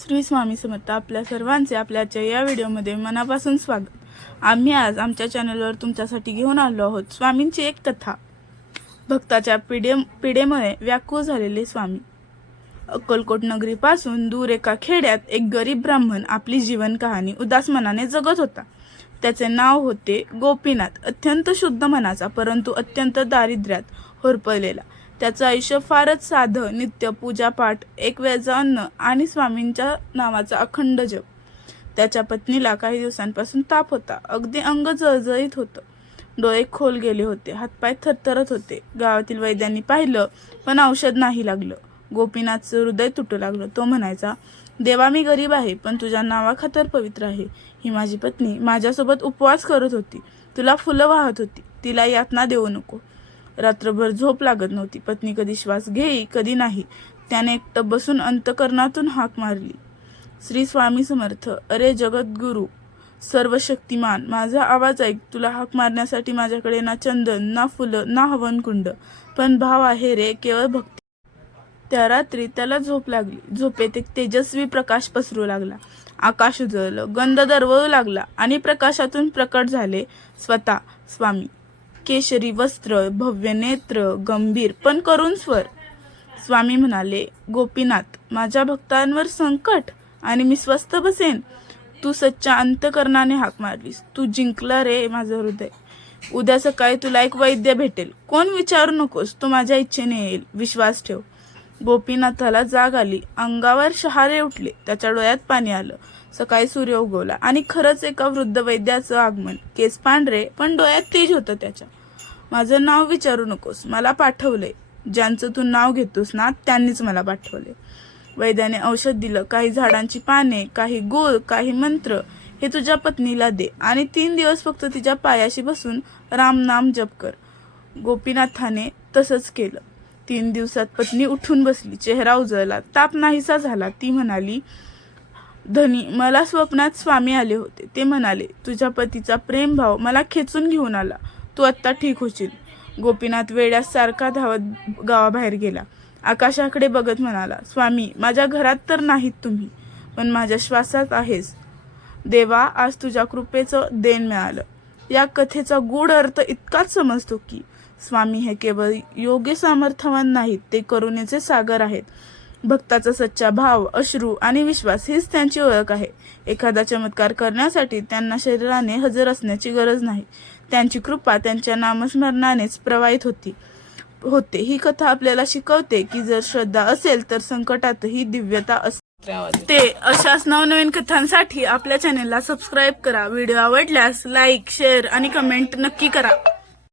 श्री स्वामी समर्थ आपल्या सर्वांचे आपल्याच्या या व्हिडिओमध्ये मनापासून स्वागत. आम्ही आज आमच्या चॅनलवर तुमच्यासाठी घेऊन आलो आहोत स्वामींची एक कथा. भक्ताच्या पिढे पिढेमुळे व्याकुळ झालेले स्वामी. अक्कलकोट नगरीपासून दूर एका खेड्यात एक गरीब ब्राह्मण आपली जीवन कहाणी उदास मनाने जगत होता. त्याचे नाव होते गोपीनाथ अत्यंत शुद्ध मनाचा परंतु अत्यंत दारिद्र्यात होरपळलेला. त्याचं आयुष्य फारच साधं नित्य पूजापाठ एक वेळचं अन्न आणि स्वामींच्या नावाचा अखंड जप. त्याच्या पत्नीला काही दिवसांपासून ताप होता. अगदी अंग जळजळीत होतं. डोळे खोल गेले होते. हातपाय थरथरत होते. गावातील वैद्यांनी पाहिलं पण औषध नाही लागलं. गोपीनाथचं हृदय तुटू लागलं. तो म्हणायचा देवा मी गरीब आहे पण तुझ्या नावाखातर पवित्र आहे. ही माझी पत्नी माझ्यासोबत उपवास करत होती. तुला फुलं वाहत होती. तिला यातना देऊ नको. रात्रभर झोप लागत नव्हती. पत्नी कधी श्वास घेई कधी नाही. त्याने एकटं बसून अंतकरणातून हाक मारली. श्री स्वामी समर्थ अरे जगद्गुरु सर्व शक्तिमान माझा आवाज ऐक. तुला हाक मारण्यासाठी माझ्याकडे ना चंदन ना फुलं ना हवनकुंड पण भाव आहे रे केवळ भक्ती. त्या रात्री त्याला झोप लागली. झोपेत एक तेजस्वी प्रकाश पसरू लागला. आकाश उजळलं गंध दरवळू लागला आणि प्रकाशातून प्रकट झाले स्वतः स्वामी. केशरी वस्त्र भव्य नेत्र गंभीर पण करुण स्वर. स्वामी म्हणाले गोपीनाथ माझ्या भक्तांवर संकट आणि मी स्वस्थ बसेन. तू सच्च्या अंतकरणाने हाक मारलीस. तू जिंकला रे माझं हृदय. उद्या सकाळी तुला एक वैद्य भेटेल. कोण विचारू नकोस तो माझ्या इच्छेने येईल. विश्वास ठेव. गोपीनाथाला जाग आली. अंगावर शहारे उठले. त्याच्या डोळ्यात पाणी आलं. सकाळी सूर्य उगवला. आणि खरंच एका वृद्ध वैद्याचं आगमन. केस पांढरे पण डोळ्यात तेज होतं त्याच्या. माझं नाव विचारू नकोस. मला पाठवलंय. ज्यांचं तू नाव घेतोस ना त्यांनीच मला पाठवले वैद्याने औषध दिलं. काही झाडांची पाने काही गुळ काही मंत्र हे तुझ्या पत्नीला दे. आणि तीन दिवस फक्त तिच्या पायाशी बसून रामनाम जप कर. गोपीनाथाने तसंच केलं. तीन दिवसात पत्नी उठून बसली चेहरा उजळला ताप नाहीसा झाला. ती म्हणाली धनी मला स्वप्नात स्वामी आले होते. ते म्हणाले तुझ्या पतीचा प्रेमभाव मला खेचून घेऊन आला. तू आत्ता ठीक होशील. गोपीनाथ वेड्यासारखा धावत गावाबाहेर गेला. आकाशाकडे बघत म्हणाला स्वामी माझ्या घरात तर नाहीत तुम्ही पण माझ्या श्वासात आहेस. देवा आज तुझ्या कृपेचं देण मिळालं. या कथेचा गूढ अर्थ इतकाच समजतो की स्वामी हे केवळ योग्य सामर्थ्यवान नाहीत ते करुणेचे सागर आहेत. भक्ताचा सच्चा भाव अश्रू आणि विश्वास हीच त्यांची ओळख आहे. एखादा चमत्कार करण्यासाठी त्यांना शरीराने हजर असण्याची गरज नाही. त्यांची कृपा त्यांच्या नामस्मरणानेच प्रवाहित होती. होते. ही कथा आपल्याला शिकवते की जर श्रद्धा असेल तर संकटातही दिव्यता असते ते अशाच नवनवीन कथांसाठी आपल्या चॅनेलला सबस्क्राईब करा. व्हिडिओ आवडल्यास लाईक शेअर आणि कमेंट नक्की करा.